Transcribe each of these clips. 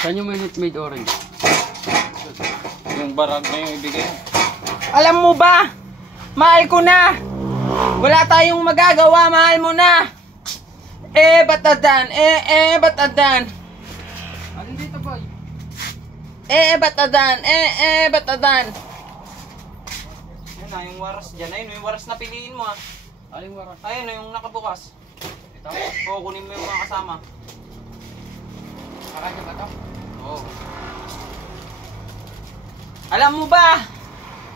Saan yung Minute Maid orange? Yung barag na yung ibigay. Alam mo ba? Mahal ko na. Wala tayong magagawa, mahal mo na. Batadan. Batadan. Alin dito, boy? Batadan. Batadan. Yan na, yung waras dyan. Ayun, yung waras na piliin mo ah. Aling wara? Ayun na, yung nakabukas. Ito? Oo, kunin mo yung mga kasama. Kakanya ba ito? Oo. Alam mo ba?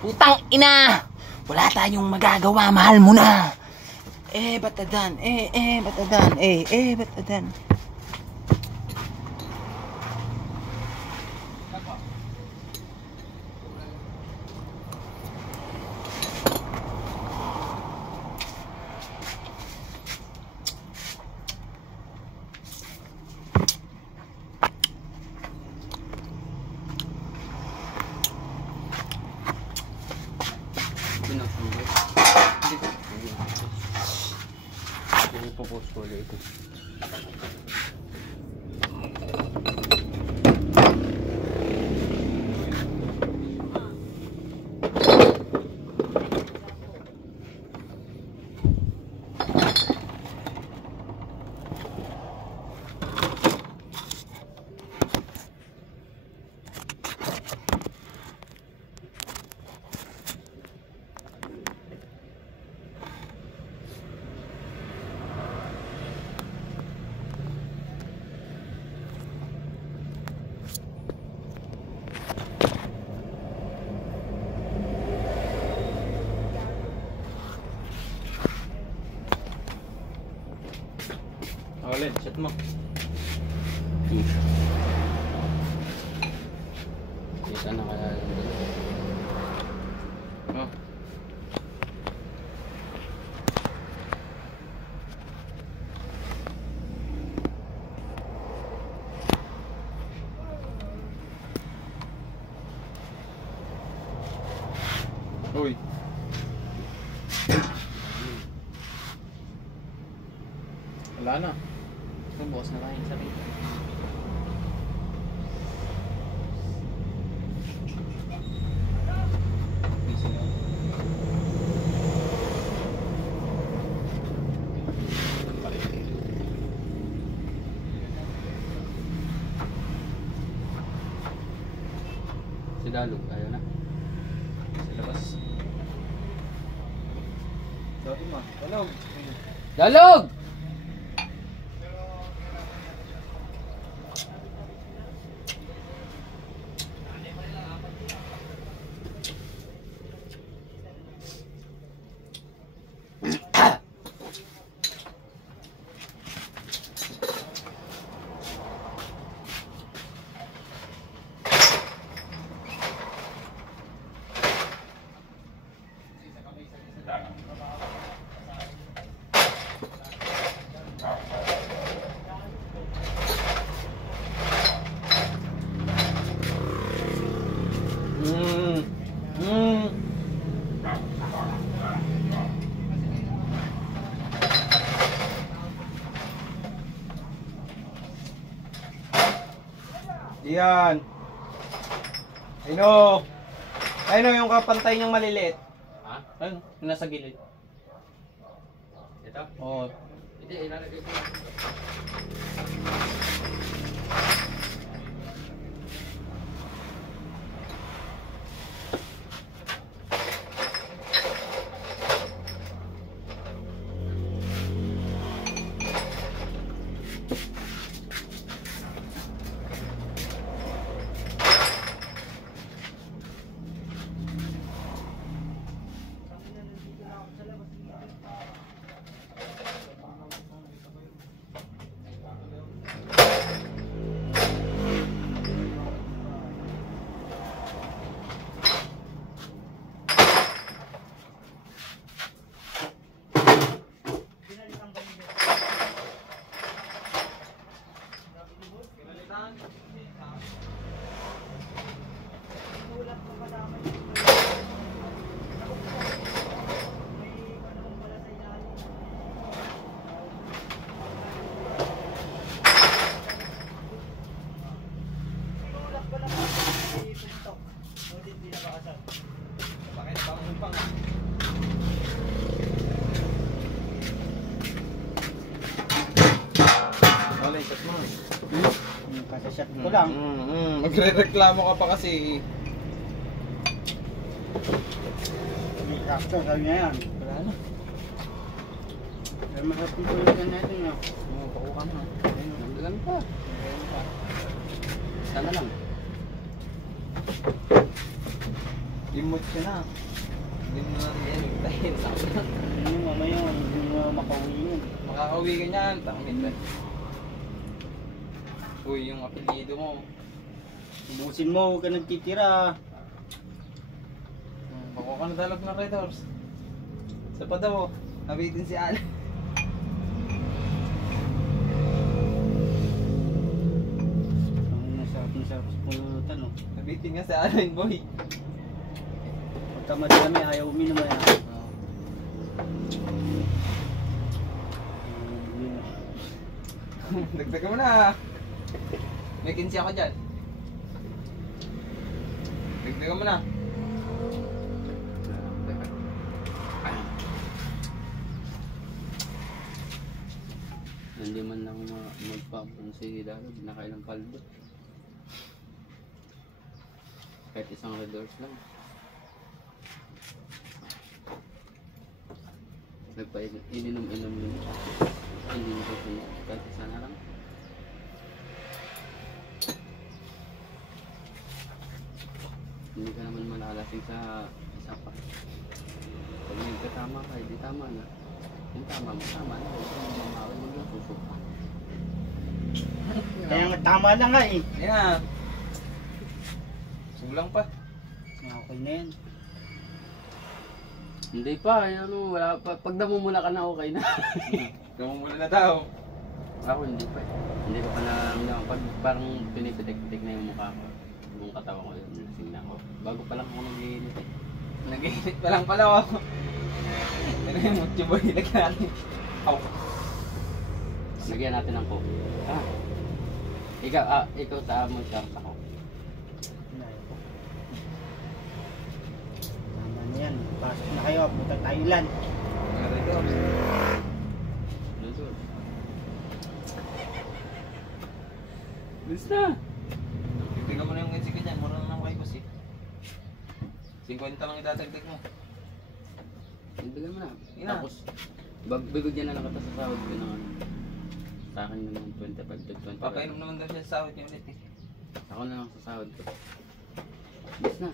Putang ina. Wala tayong magagawa, mahal mo na. Batadan. Batadan. Batadan. Pinagsulit. Hindi. Ipopost ko ulit ito. Alin, chat mo. Kita na kaya yun. Oh. Uy. Wala na. Bukas na kain sa rito. Si Dalog, ayaw na. Sa labas. Dati mo. Dalog. Dalog! Yan. Ayun. Ayun yung kapantay niyang maliliit. Ha? Ayun, yung nasa gilid. Ito? Oo. Hindi, ilalagay ko. Bakit pa ang pang ah? Wala yung shot mo. Kasashot ko lang. Magre-reklamo ka pa kasi. Hindi kakto, sabi niya yan. Wala na. Pero masarap yung tulugan natin nga. Pakuha mo. Nagdagan pa. Sana lang. Limot ka na. Hindi mo na yan. Hintayin. Ano mamaya, hindi mo makauwi yun. Makakauwi ka niyan. Tangin ba? Uy, yung apelido mo. Ubusin mo, huwag ka nagtitira. Bako ka na dalog ng Red Horse. Sa pa daw, nabitin si Alan. Ang nasarap sa pulutan, no? Nabitin nga si Alan, boy. Pagka madami, ayaw uminom yan. Dagdagan mo na. May 15 ako dyan. Dagdagan mo na. Hindi man lang magpapansi dahil nakailang paldo. Kahit isang Red Horse lang. Nagpa-ininom-inom yun. Hindi nyo ko kahit isa na lang. Hindi ka naman malalasing sa isa pa. Pag nagkatama ka, hindi tama na. Yung tama mo, tama na. Huwag kang mamawin mo lang susuka. Kaya nga tama lang nga eh. Ayan na. Sulang pa. Okay na yan. Hindi pa, ano, wala pa. Pag namumula ka na, okay na. Namumula na daw. Ako hindi pa eh. Hindi ko pa na, pag parang pinipitik-pitik na yung mukha ko. Yung katawan ko yun, lasing na ako. Bago pa lang ako nag-iinit eh. Nag-iinit pa lang pala ako. Pero yung mutyo boy, lagyan natin. Aw. Lagyan natin ng coke. Ah. Ikaw sa mo siya ako. Tama na yan. Pasok na kayo, puta tayo lan. Mga Red Horse. Basta. Tignan mo na yung ngisi ka dyan. Mura na lang kay boss eh. 50 lang idadagdag mo. Bigyan mo na. Ina. Tapos, bibigyan na lang kita sa sahod ko ng ano. Sa akin naman 25 to 25. Papainom naman daw siya sa sahod niya ulit eh. Ako na lang sa sahod ko. Bis na.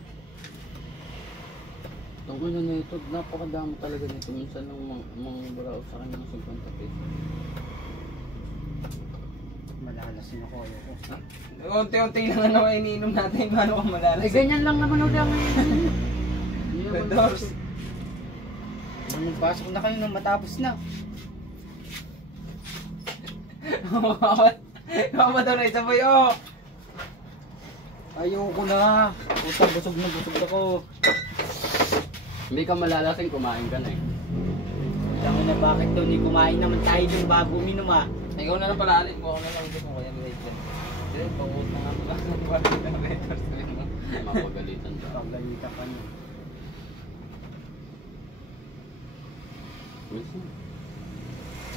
Tungkol na ito, napakadami talaga nito. Minsan nung mga barao sa akin ng 50 pesos. Malalasin ako, ayoko. Unti-unti lang na naman iniinom natin. Paano ka malalas? Ay, ganyan lang naman ulit ang Red Horse. Pasok na kayo nang matapos na. Mama daw na isa boy oh. Ayoko na. Puta, busog na busog ako. Hindi ka malalasing, kumain ka na eh. Tango na bakit daw ni kumain naman tayo dun bago uminom ah. Ikaw na lang pala alin mo. Ako na lang dito mo kaya may dyan. Hindi, pangut na nga mga kwarto ng Red Horse. Mapagalitan ka. Pagalita ka niyo.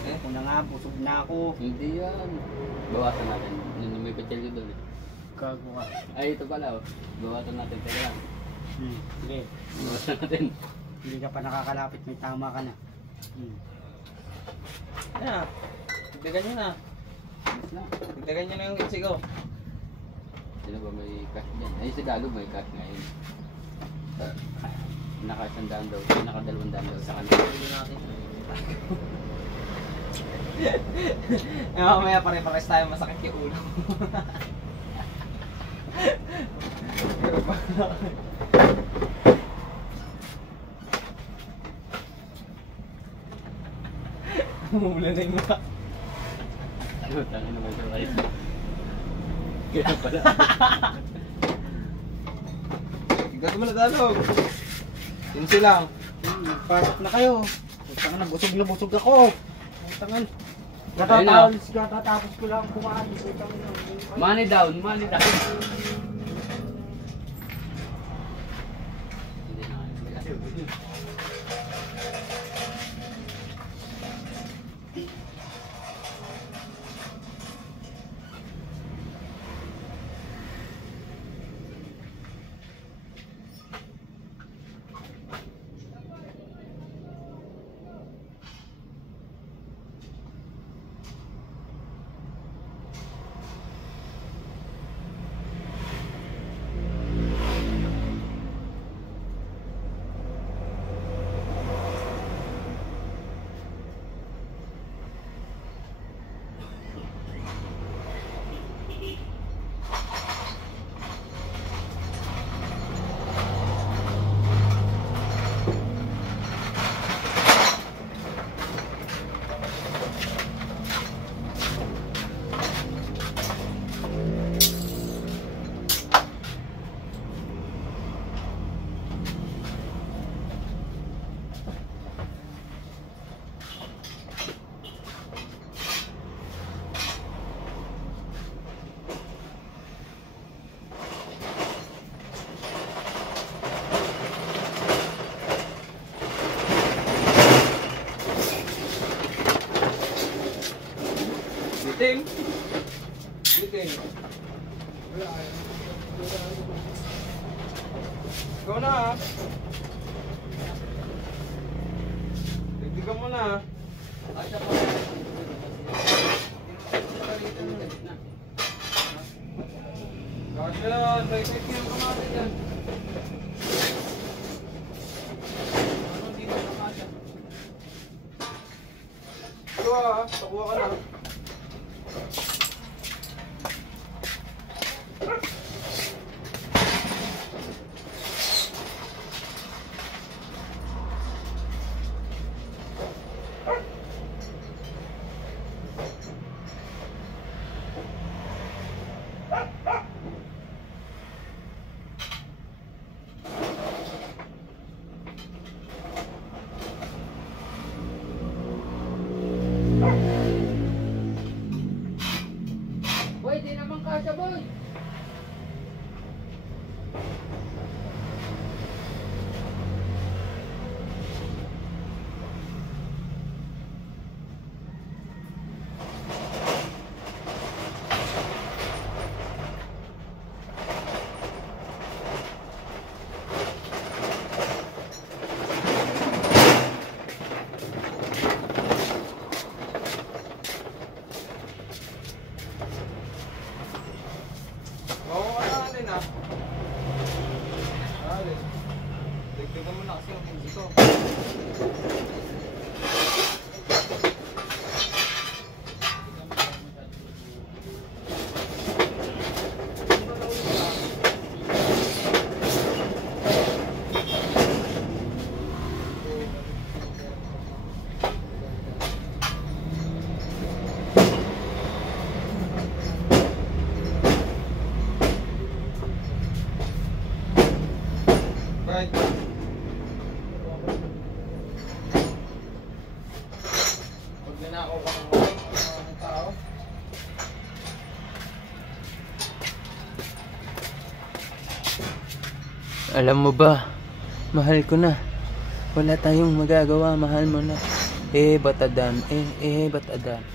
Ayoko na nga, busog na ako. Hindi yan. Bawasan natin. May pechelyo doon eh. Gago ka. Ay, ito pala oh. Bawasan natin. Teka lang. Sige. Bawasan natin. Hindi ka pa nakakalapit, may tama ka na. Ayan. Tigdagan nyo na. Mas na. Tigdagan nyo na yung insigaw. Sino ba may cash dyan? Ay, si Galog may cash ngayon. Naka-100 daw. Naka-200 daw sa kanila. Pili natin. Mamaya pare-pares tayo masakit yung ulo. Pero pa. Umula na yung mukha. Tangin naman sa right. Kaya pala. Tignan mo na dalog. Sinsi lang. Pasok na kayo. Puta na, busog ako. Puta nga. Ayun na. Katatapos ko lang kumain. Puta nga. Money down, money down. Biting. Biting. Ikaw na ha. Tigtigan mo na. Kasya, tayo-tayo yung kamati dyan. Ano dito na kasya? Ikaw ha, takuha ka na. Boy, di naman kasya, boy. Tigtigan mo na kasi yung dito. Right. Huwag na ako ng tao. Alam mo ba, mahal ko na. Wala tayong magagawa, mahal mo na. Batadan, batadan.